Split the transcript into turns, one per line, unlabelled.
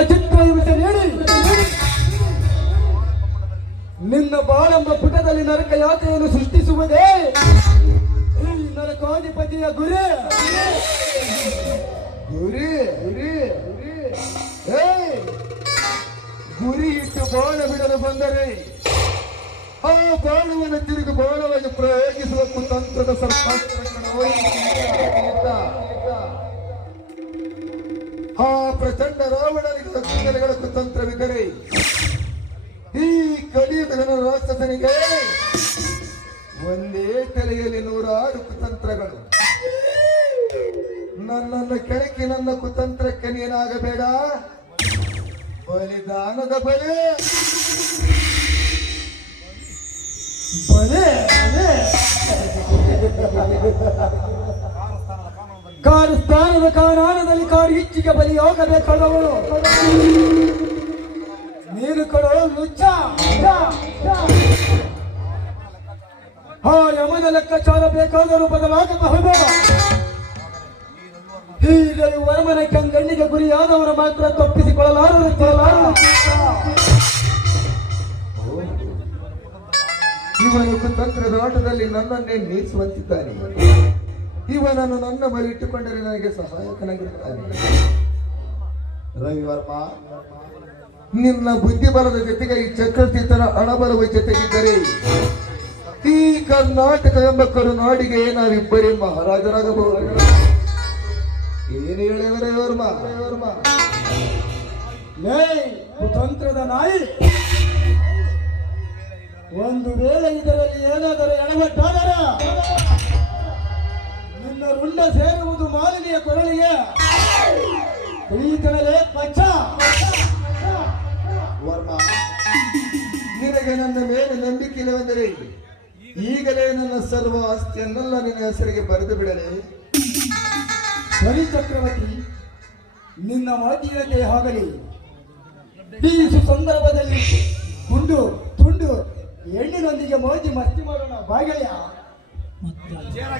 ಚಿತ್ರ ನಿನ್ನ ಬಾಳೆಂಬ ಪುಟದಲ್ಲಿ ನರಕ ಯಾತ್ರೆಯನ್ನು ಸೃಷ್ಟಿಸುವುದೇ ಈ ನರಕಾಧಿಪತಿಯ ಗುರಿ. ಗುರಿ ಗುರಿ ಗುರಿ. ಇಟ್ಟು ಬಾಳ ಬಿಡಲು ಬಂದರೆ ಆ ಬಾಣವನ್ನು ತಿರುಗಿ ಬಾಣವಾಗಿ ಪ್ರಯೋಗಿಸುವ ಕುತಂತ್ರದ ಸರ್ಪಾಸ್ತ್ರಗಳನ್ನು ಆ ಪ್ರಚಂಡ ರಾವಣನಿಗೆ ಸತ್ಯಗಳ ಕುತಂತ್ರವಿದ್ದರೆ ಈ ಕಲಿಯುಗನ ರಾಕ್ಷಸನಿಗೆ ಒಂದೇ ತಲೆಯಲ್ಲಿ ನೂರಾರು ಕುತಂತ್ರಗಳು. ನನ್ನನ್ನು ಕೆಳಕಿ ನನ್ನ ಕುತಂತ್ರಕ್ಕೆ ನೀನಾಗಬೇಡ. ಬಲಿದಾನದ ಬಲೆ ಬಲೆ. ಕಾರು ಸ್ಥಾನದ ಕಾರಣದಲ್ಲಿ ಕಾರು ಇಚ್ಚಿಗೆ ಬಲಿಯಾಗಬೇಕಾದವಳು ನೀನು ಕೊಡೋ ಲುಚ್ಚ ಆ ಯಮನ ಲೆಕ್ಕಾಚಾರ ಬೇಕಾದರೂ ಬದಲಾಗಬಹುದು. ಹೀಗೆ ವರಮನ ಕೆಂಗಣ್ಣಿಗೆ ಗುರಿಯಾದವರ ಮಾತ್ರ ತಪ್ಪಿಸಿಕೊಳ್ಳಲಾರರು ಇವನು ಕುತಂತ್ರದ ಆಟದಲ್ಲಿ ನನ್ನನ್ನೇ ಇವನನ್ನು ನನ್ನ ಬಳಿ ಇಟ್ಟುಕೊಂಡರೆ ನನಗೆ ಸಹಾಯಕನಾಗಿರ್ತಾನೆ ರವಿವರ್ಮ, ನಿನ್ನ ಬುದ್ಧಿಬಲದ ಜೊತೆಗೆ ಈ ಚಕ್ರತೀರ್ಥನ ಹಣಬಲವ ಜೊತೆಗಿದ್ದರೆ ಈ ಕರ್ನಾಟಕ ಎಂಬ ಕರುನಾಡಿಗೆ ನಾವಿಬ್ಬರೇ ಮಹಾರಾಜರಾಗಬಹುದು. ಏನು ಹೇಳಿದ ರವಿವರ್ಮ? ರವಿವರ್ಮ ಕುತಂತ್ರದ ನಾಯಿ! ಒಂದು ವೇಳೆ ಇದರಲ್ಲಿ ಏನಾದರೂ ಎಡವಟ್ಟಾದರೆ ಸೇರುವುದು ಮಾಲಿನಿಯ ಕೊರಳಿಗೆ ಈತನಲೇ ಪಚ್ಚ. ವರ್ಮ. ನಿನಗೆ ನನ್ನ ಮೇಲೆ ನಂಬಿಕೆ ಇಲ್ಲವೆಂದರೆ ಈಗಲೇ ನನ್ನ ಸರ್ವ ಆಸ್ತಿಯನ್ನೆಲ್ಲ ನಿನ್ನ ಹೆಸರಿಗೆ ಬರೆದು ಬಿಡಲೇ. ಸರಿ ಚಕ್ರವರ್ತಿ ನಿನ್ನ ಮಾತಿನಂತೆ ಆಗಲಿ ಈ ಸಂದರ್ಭದಲ್ಲಿ ತುಂಡು ತುಂಡು ಹೆಣ್ಣಿನೊಂದಿಗೆ ಮೋಜಿ ಮಸ್ತಿ ಮಾಡೋಣ ಬಾಗಯ್ಯ
ಚೇರ್